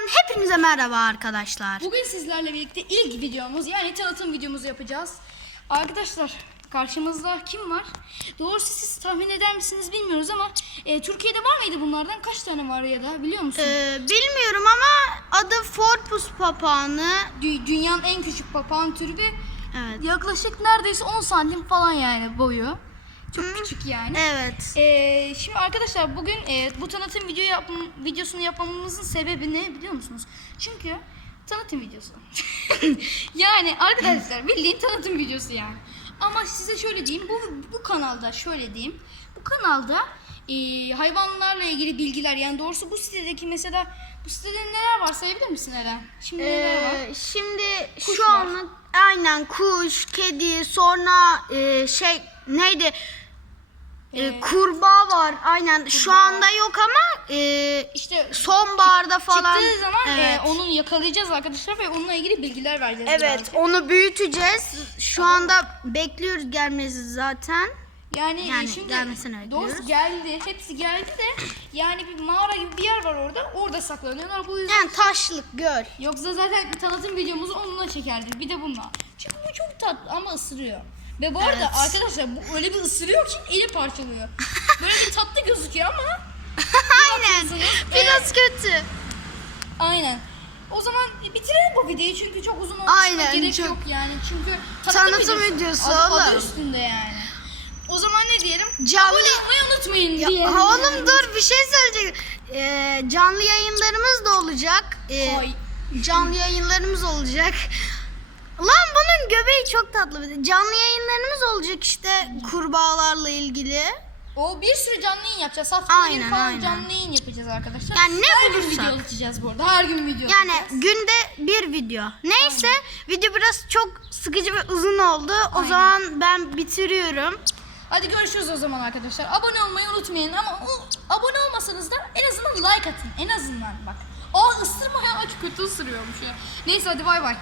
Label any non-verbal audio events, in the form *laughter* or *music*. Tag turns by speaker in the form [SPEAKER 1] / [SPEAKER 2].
[SPEAKER 1] Kanalından hepinize merhaba arkadaşlar.
[SPEAKER 2] Bugün sizlerle birlikte ilk videomuz yani tanıtım videomuzu yapacağız. Arkadaşlar karşımızda kim var? Doğrusu siz tahmin eder misiniz bilmiyoruz ama e, Türkiye'de var mıydı bunlardan? Kaç tane var ya da biliyor musun?
[SPEAKER 1] Ee, bilmiyorum ama adı Forpus papağanı.
[SPEAKER 2] Dü- dünyanın en küçük papağan türü ve
[SPEAKER 1] Evet.
[SPEAKER 2] yaklaşık neredeyse 10 santim falan yani boyu. Çok küçük yani.
[SPEAKER 1] Evet.
[SPEAKER 2] Ee, şimdi arkadaşlar bugün e, bu tanıtım video yapm videosunu yapmamızın sebebi ne biliyor musunuz? Çünkü tanıtım videosu. *laughs* yani arkadaşlar bildiğin tanıtım videosu yani. Ama size şöyle diyeyim bu bu kanalda şöyle diyeyim. Bu kanalda e, hayvanlarla ilgili bilgiler yani doğrusu bu sitedeki mesela bu sitede neler var sayabilir misin Eren? Şimdi neler var?
[SPEAKER 1] Ee, şimdi
[SPEAKER 2] Kuş
[SPEAKER 1] şu
[SPEAKER 2] var.
[SPEAKER 1] anlık aynen kuş, kedi, sonra e, şey neydi? Ee,
[SPEAKER 2] Ee,
[SPEAKER 1] kurbağa var. Aynen. Şu anda yok ama e,
[SPEAKER 2] İşte
[SPEAKER 1] sonbaharda falan.
[SPEAKER 2] çıktığı zaman e,
[SPEAKER 1] evet.
[SPEAKER 2] onu yakalayacağız arkadaşlar ve onunla ilgili bilgiler vereceğiz.
[SPEAKER 1] Evet,
[SPEAKER 2] birazcık.
[SPEAKER 1] onu büyüteceğiz. Şu anda bekliyoruz gelmesi zaten.
[SPEAKER 2] Yani,
[SPEAKER 1] Yani
[SPEAKER 2] şimdi
[SPEAKER 1] gelmesini bekliyoruz.
[SPEAKER 2] geldi. Hepsi geldi de yani bir mağara gibi bir yer var orada. Orada saklanıyorlar. Bu yüzden
[SPEAKER 1] Yani taşlık göl.
[SPEAKER 2] yoksa zaten tanıtım videomuzu onunla çekerdik. Bir de bununla. Çünkü bu çok tatlı ama ısırıyor. Ve bu arada
[SPEAKER 1] Evet.
[SPEAKER 2] arkadaşlar bu öyle bir ısırıyor ki eli parçalıyor. *laughs* Böyle bir tatlı gözüküyor ama *laughs*
[SPEAKER 1] Aynen. Biraz kötü.
[SPEAKER 2] aynen. O zaman bitirelim bu videoyu çünkü çok uzun olmasına
[SPEAKER 1] Aynen,
[SPEAKER 2] gerek
[SPEAKER 1] çok-
[SPEAKER 2] yok yani. Çünkü
[SPEAKER 1] Tanıtım videosu
[SPEAKER 2] adı, adı
[SPEAKER 1] oğlum.
[SPEAKER 2] üstünde yani. O zaman ne diyelim?
[SPEAKER 1] Canlı-
[SPEAKER 2] Abone olmayı unutmayın diyelim.
[SPEAKER 1] ha oğlum dur bir şey söyleyecek. Ee, canlı yayınlarımız da olacak. Ee,
[SPEAKER 2] Hay.
[SPEAKER 1] canlı yayınlarımız olacak. Lan bunun göbeği çok tatlı. bir de. Canlı yayınlarımız olacak işte kurbağalarla ilgili.
[SPEAKER 2] O bir sürü canlı yayın yapacağız. Haftada bir
[SPEAKER 1] Aynen,
[SPEAKER 2] falan
[SPEAKER 1] aynen.
[SPEAKER 2] canlı yayın yapacağız arkadaşlar.
[SPEAKER 1] Yani ne
[SPEAKER 2] Her gün
[SPEAKER 1] bulursak.
[SPEAKER 2] video atacağız bu arada. Her gün video
[SPEAKER 1] Yani
[SPEAKER 2] atacağız.
[SPEAKER 1] günde bir video. Neyse video biraz çok sıkıcı ve uzun oldu. O
[SPEAKER 2] Aynen.
[SPEAKER 1] zaman ben bitiriyorum.
[SPEAKER 2] Hadi görüşürüz o zaman arkadaşlar. Abone olmayı unutmayın ama o, abone olmasanız da en azından like atın. En azından bak. Aa ısırma ya. Çok kötü ısırıyormuş ya. Neyse hadi bay bay.